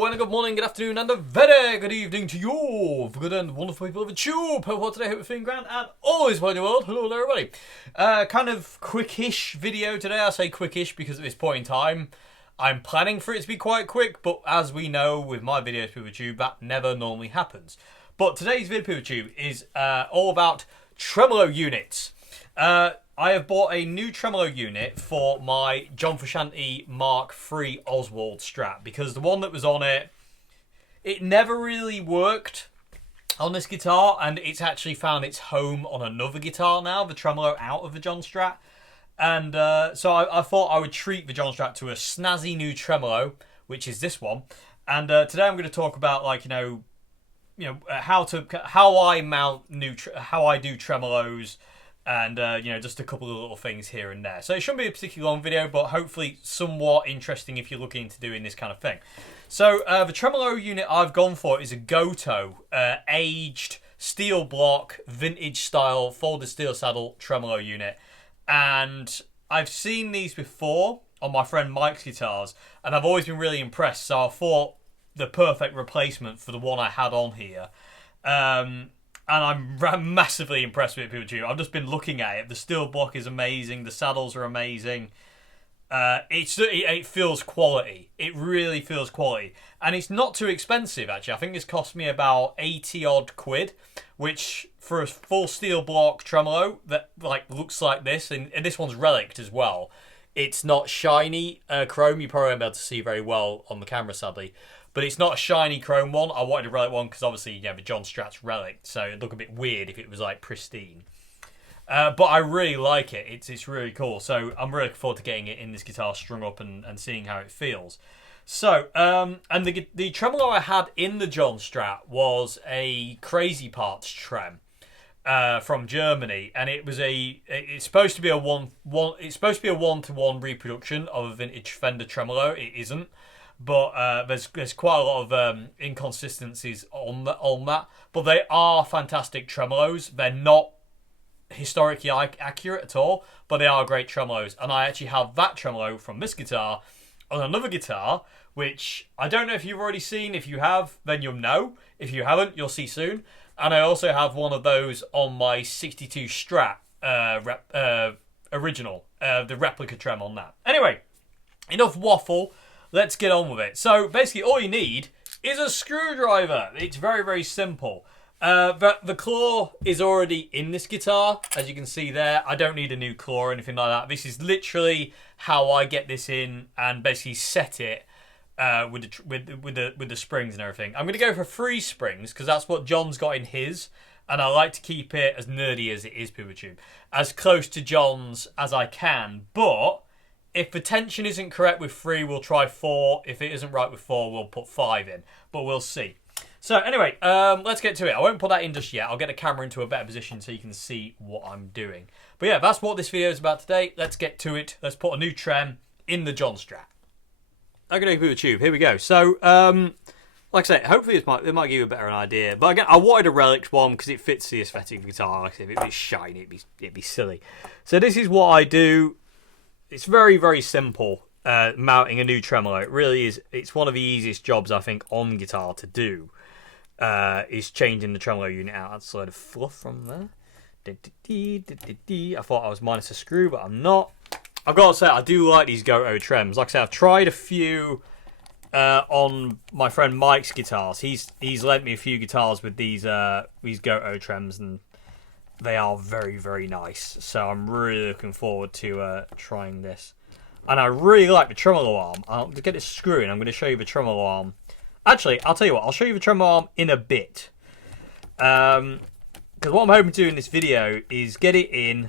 Hello, and a good morning, good afternoon, and a very good evening to you, good and wonderful people of the tube. Hope today, hope you're feeling grand, and always well in the world. Hello there, everybody. Kind of quickish video today. I say quickish because at this point in time, I'm planning for it to be quite quick, but as we know with my videos, people of the tube, that never normally happens. But today's video, people of the tube, is all about tremolo units. I have bought a new tremolo unit for my John Frusciante Mark III Oswald Strat because the one that was on it, it never really worked on this guitar, and it's actually found its home on another guitar now, the tremolo out of the John Strat. And so I thought I would treat the John Strat to a snazzy new tremolo, which is this one. And today I'm going to talk about, like, how I mount how I do tremolos. And, just a couple of little things here and there. So it shouldn't be a particularly long video, but hopefully somewhat interesting if you're looking into doing this kind of thing. So the tremolo unit I've gone for is a Goto, aged steel block, vintage style, folded steel saddle tremolo unit. And I've seen these before on my friend Mike's guitars, and I've always been really impressed. So I thought the perfect replacement for the one I had on here. And I'm massively impressed with it, people. I've just been looking at it. The steel block is amazing. The saddles are amazing. It feels quality. It really feels quality. And it's not too expensive, actually. I think this cost me about 80 odd quid, which for a full steel block tremolo that looks like this, and this one's relict as well. It's not shiny chrome. You probably won't be able to see very well on the camera, sadly. But it's not a shiny chrome one. I wanted a relic one because obviously, the John Strat's relic, so it'd look a bit weird if it was like pristine. But I really like it. It's really cool. So I'm really looking forward to getting it in this guitar strung up and seeing how it feels. So, and the tremolo I had in the John Strat was a Crazy Parts trem from Germany, and it's supposed to be a one-to-one reproduction of a vintage Fender tremolo. It isn't. But there's quite a lot of inconsistencies on that. But they are fantastic tremolos. They're not historically accurate at all, but they are great tremolos. And I actually have that tremolo from this guitar on another guitar, which I don't know if you've already seen. If you have, then you'll know. If you haven't, you'll see soon. And I also have one of those on my 62 Strat original, the replica trem on that. Anyway, enough waffle. Let's get on with it. So basically all you need is a screwdriver. It's very, very simple. The claw is already in this guitar, as you can see there. I don't need a new claw or anything like that. This is literally how I get this in and basically set it with the springs and everything. I'm going to go for 3 springs because that's what John's got in his. And I like to keep it as nerdy as it is, PuberTube. As close to John's as I can, but if the tension isn't correct with 3, we'll try 4. If it isn't right with 4, we'll put 5 in. But we'll see. So anyway, let's get to it. I won't put that in just yet. I'll get the camera into a better position so you can see what I'm doing. But yeah, that's what this video is about today. Let's get to it. Let's put a new trem in the John Strat. Okay, put the tube. Here we go. So, like I say, hopefully it might give you a better idea. But again, I wanted a relic one because it fits the aesthetic of the guitar. Like I said, if it was shiny, it'd be silly. So this is what I do. It's very, very simple, mounting a new tremolo. It really is. It's one of the easiest jobs, I think, on guitar to do, is changing the tremolo unit out. That's a load of fluff from there. I thought I was minus a screw, but I'm not. I've got to say, I do like these Goto trems. Like I said, I've tried a few on my friend Mike's guitars. He's lent me a few guitars with these Goto trems, and they are very, very nice. So I'm really looking forward to trying this. And I really like the tremolo arm. To get it screwing, I'm going to show you the tremolo arm. Actually, I'll tell you what. I'll show you the tremolo arm in a bit. Because what I'm hoping to do in this video is get it in,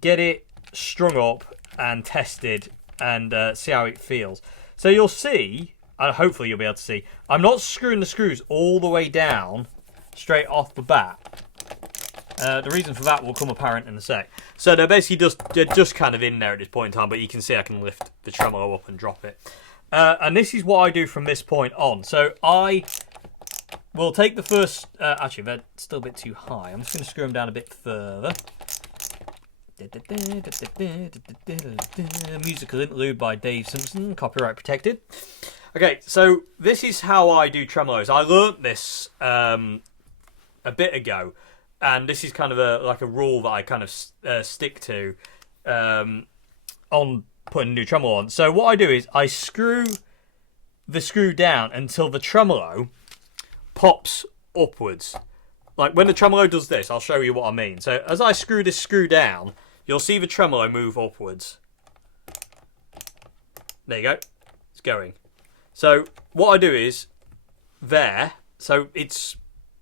get it strung up and tested, and see how it feels. So you'll see, and hopefully you'll be able to see, I'm not screwing the screws all the way down straight off the bat. The reason for that will come apparent in a sec. So they're basically just kind of in there at this point in time, but you can see I can lift the tremolo up and drop it. And this is what I do from this point on. So I will take the first... actually, they're still a bit too high. I'm just going to screw them down a bit further. Musical interlude by Dave Simpson, copyright protected. Okay, so this is how I do tremolos. I learnt this a bit ago, and this is kind of a rule that I kind of stick to on putting a new tremolo on. So what I do is I screw the screw down until the tremolo pops upwards. Like when the tremolo does this, I'll show you what I mean. So as I screw this screw down, you'll see the tremolo move upwards. There you go. It's going. So what I do is there, so it's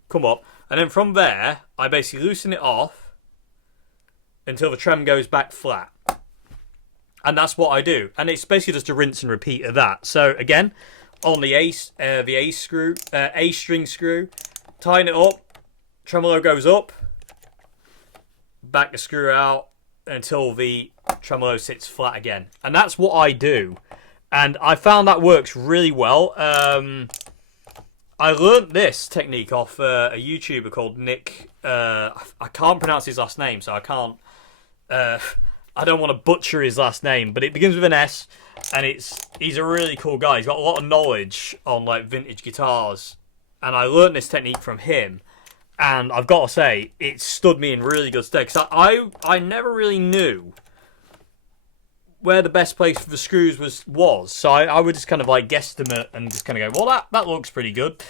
come up, and then from there I basically loosen it off until the trem goes back flat. And that's what I do. And it's basically just a rinse and repeat of that. So again, on the A string screw, tying it up, tremolo goes up, back the screw out until the tremolo sits flat again. And that's what I do. And I found that works really well. I learnt this technique off a YouTuber called Nick. I can't pronounce his last name, so I can't. I don't want to butcher his last name, but it begins with an S, and he's a really cool guy. He's got a lot of knowledge on like vintage guitars, and I learnt this technique from him. And I've got to say, it stood me in really good stead. Because I never really knew where the best place for the screws was. So I would just kind of like guesstimate and just kind of go, well, that looks pretty good.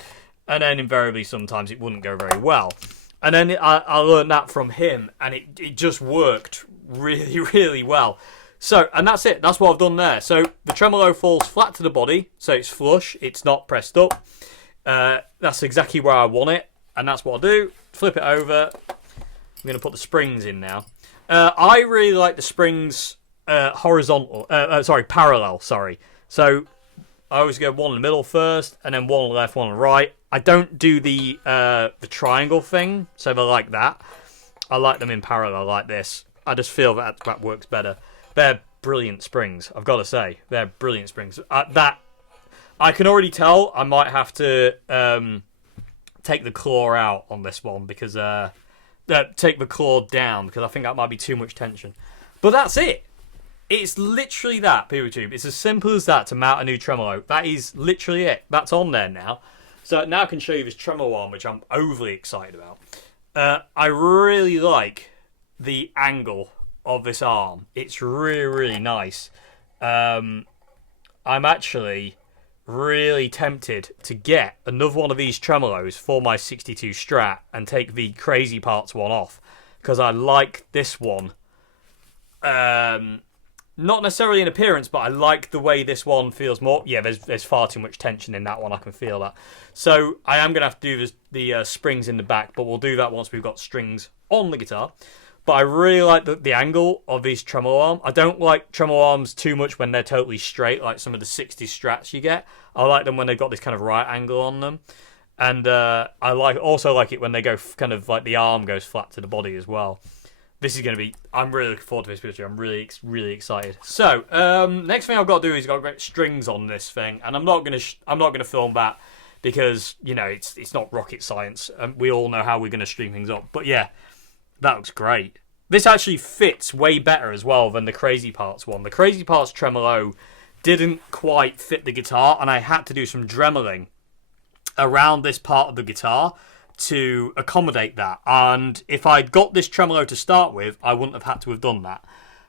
And then invariably sometimes it wouldn't go very well. And then I learned that from him, and it just worked really, really well. So, and that's it. That's what I've done there. So the tremolo falls flat to the body, so it's flush. It's not pressed up. That's exactly where I want it. And that's what I'll do. Flip it over. I'm going to put the springs in now. I really like the springs parallel. So I always go one in the middle first, and then one on the left, one on the right. I don't do the triangle thing, so they're like that. I like them in parallel like this. I just feel that works better. They're brilliant springs, I've got to say. They're brilliant springs. That I can already tell I might have to take the claw out on this one, because take the claw down, because I think that might be too much tension. But that's it. It's literally that, PeopleTube. It's as simple as that to mount a new tremolo. That is literally it. That's on there now. So now I can show you this tremolo arm, which I'm overly excited about. I really like the angle of this arm. It's really, really nice. I'm actually really tempted to get another one of these tremolos for my 62 Strat and take the Crazy Parts one off, because I like this one. Not necessarily in appearance, but I like the way this one feels more. Yeah, there's far too much tension in that one. I can feel that. So I am going to have to do the springs in the back, but we'll do that once we've got strings on the guitar. But I really like the angle of these tremolo arm. I don't like tremolo arms too much when they're totally straight, like some of the 60s Strats you get. I like them when they've got this kind of right angle on them. And I also like it when they go kind of like the arm goes flat to the body as well. This is going to be... I'm really looking forward to this video. I'm really, really excited. So, next thing I've got to do is I've got to get strings on this thing, and I'm not going to film that because, you know, it's not rocket science. We all know how we're going to string things up. But yeah, that looks great. This actually fits way better as well than the Crazy Parts one. The Crazy Parts tremolo didn't quite fit the guitar, and I had to do some dremeling around this part of the guitar to accommodate that. And if I'd got this tremolo to start with, I wouldn't have had to have done that.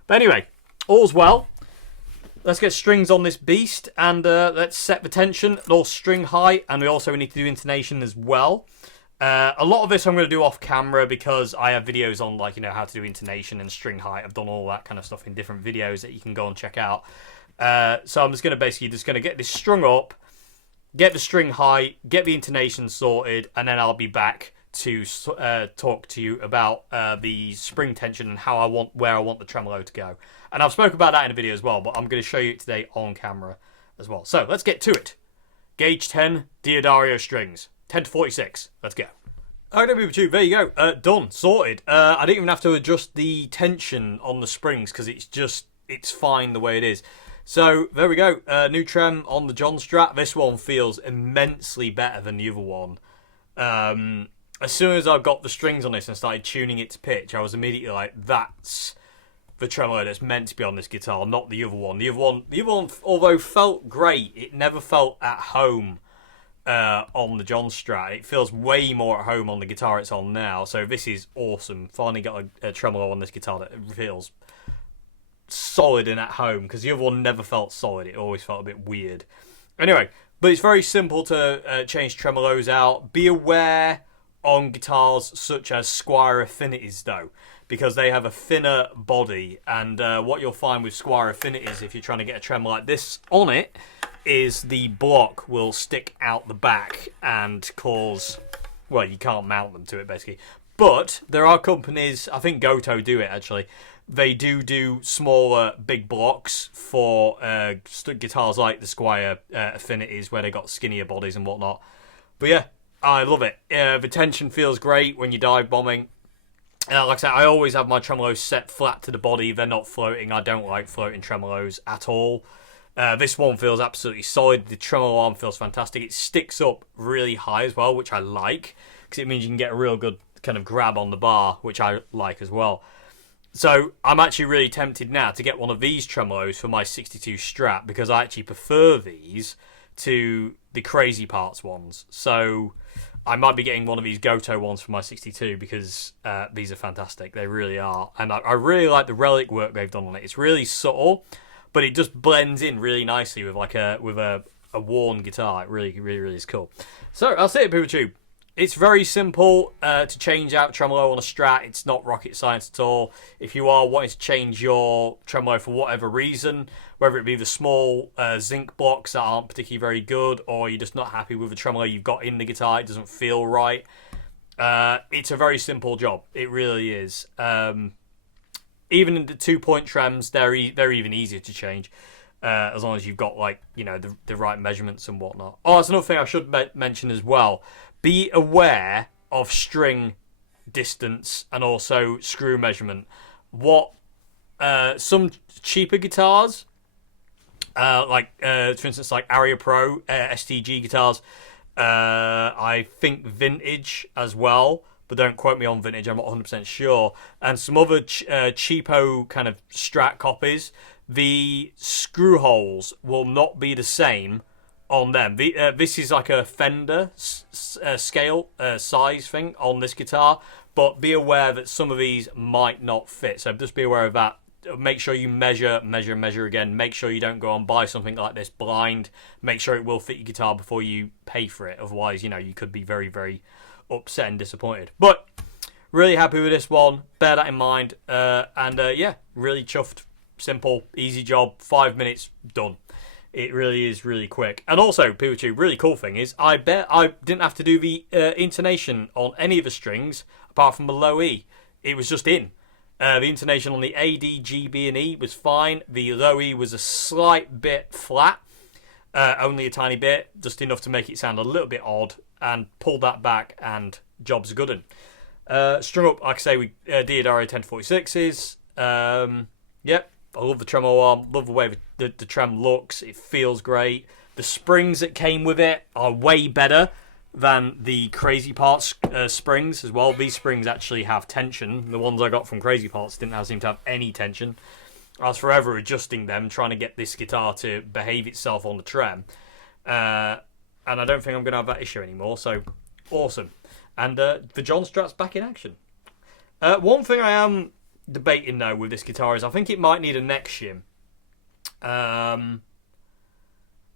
But anyway, all's well. Let's get strings on this beast, and let's set the tension, all string height, and we also need to do intonation as well. A lot of this I'm going to do off camera because I have videos on, like, you know, how to do intonation and string height. I've done all that kind of stuff in different videos that you can go and check out. So I'm just going to get this strung up, get the string height, get the intonation sorted, and then I'll be back to talk to you about the spring tension and where I want the tremolo to go. And I've spoken about that in a video as well, but I'm going to show you it today on camera as well. So let's get to it. Gauge 10 Diodario strings, 10 to 46. Let's go. Okay, PeopleTube, there you go. Done, sorted. I didn't even have to adjust the tension on the springs because it's fine the way it is. So there we go. New trem on the John Strat. This one feels immensely better than the other one. As soon as I got the strings on this and started tuning it to pitch, I was immediately like, that's the tremolo that's meant to be on this guitar, not the other one. The other one, although felt great, it never felt at home on the John Strat. It feels way more at home on the guitar it's on now. So this is awesome. Finally got a tremolo on this guitar that feels solid and at home, because the other one never felt solid. It always felt a bit weird. Anyway, but it's very simple to change tremolos out. Be aware on guitars such as Squier Affinities, though, because they have a thinner body, and what you'll find with Squier Affinities, if you're trying to get a tremolo like this on it, is the block will stick out the back and cause, well, you can't mount them to it, basically. But there are companies, I think Goto do it, actually. They do smaller, big blocks for guitars like the Squier Affinities, where they got skinnier bodies and whatnot. But yeah, I love it. The tension feels great when you're dive bombing. Like I said, I always have my tremolos set flat to the body. They're not floating. I don't like floating tremolos at all. This one feels absolutely solid. The tremolo arm feels fantastic. It sticks up really high as well, which I like, because it means you can get a real good kind of grab on the bar, which I like as well. So I'm actually really tempted now to get one of these tremolos for my 62 Strat, because I actually prefer these to the Crazy Parts ones. So I might be getting one of these Goto ones for my 62, because these are fantastic. They really are. And I really like the relic work they've done on it. It's really subtle, but it just blends in really nicely with like a worn guitar. It really, really, really is cool. So I'll say it, PeopleTube. It's very simple to change out tremolo on a Strat. It's not rocket science at all. If you are wanting to change your tremolo for whatever reason, whether it be the small zinc blocks that aren't particularly very good, or you're just not happy with the tremolo you've got in the guitar, it doesn't feel right, it's a very simple job. It really is. Even in the 2-point trems, they're even easier to change. As long as you've got, like, you know, the right measurements and whatnot. Oh, that's another thing I should mention as well. Be aware of string distance and also screw measurement. What some cheaper guitars, for instance, like Aria Pro STG guitars, I think vintage as well, but don't quote me on vintage, I'm not 100% sure. And some other cheapo kind of Strat copies, the screw holes will not be the same on them. This is like a Fender scale size thing on this guitar, but be aware that some of these might not fit. So just be aware of that. Make sure you measure again. Make sure you don't go and buy something like this blind. Make sure it will fit your guitar before you pay for it. Otherwise, you know, you could be very, very upset and disappointed. But really happy with this one. Bear that in mind. Yeah, really chuffed. Simple, easy job. 5 minutes, done. It really is really quick. And also, PeopleTube, really cool thing is, I bet I didn't have to do the intonation on any of the strings apart from the low E. It was just in. The intonation on the A, D, G, B, and E was fine. The low E was a slight bit flat, only a tiny bit, just enough to make it sound a little bit odd, and pulled that back, and job's a good one. Strung up, like I say, with Diodario 1046s. Yep. I love the tremolo arm, love the way the trem looks, it feels great. The springs that came with it are way better than the Crazy Parts springs as well. These springs actually have tension. The ones I got from Crazy Parts didn't seem to have any tension. I was forever adjusting them, trying to get this guitar to behave itself on the trem. And I don't think I'm going to have that issue anymore, so awesome. And the John Strat's back in action. One thing I am debating though with this guitar is I think it might need a neck shim.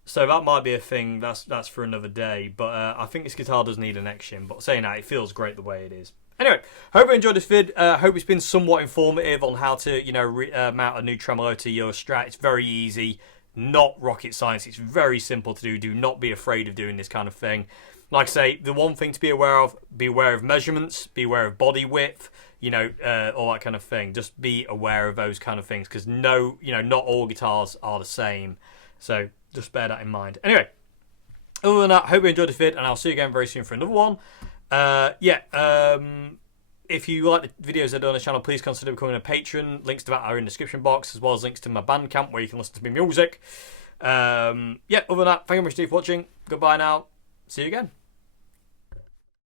So that might be a thing. That's for another day. But I think this guitar does need a neck shim. But saying that, it feels great the way it is. Anyway, hope you enjoyed this vid. Hope it's been somewhat informative on how to, you know, mount a new tremolo to your Strat. It's very easy, not rocket science. It's very simple to do. Do not be afraid of doing this kind of thing. Like I say, the one thing to be aware of measurements, be aware of body width, you know, all that kind of thing. Just be aware of those kind of things, because not all guitars are the same. So just bear that in mind. Anyway, other than that, hope you enjoyed this vid, and I'll see you again very soon for another one. If you like the videos I do on the channel, please consider becoming a patron. Links to that are in the description box, as well as links to my Bandcamp where you can listen to my music. Other than that, thank you very much for watching. Goodbye now. See you again.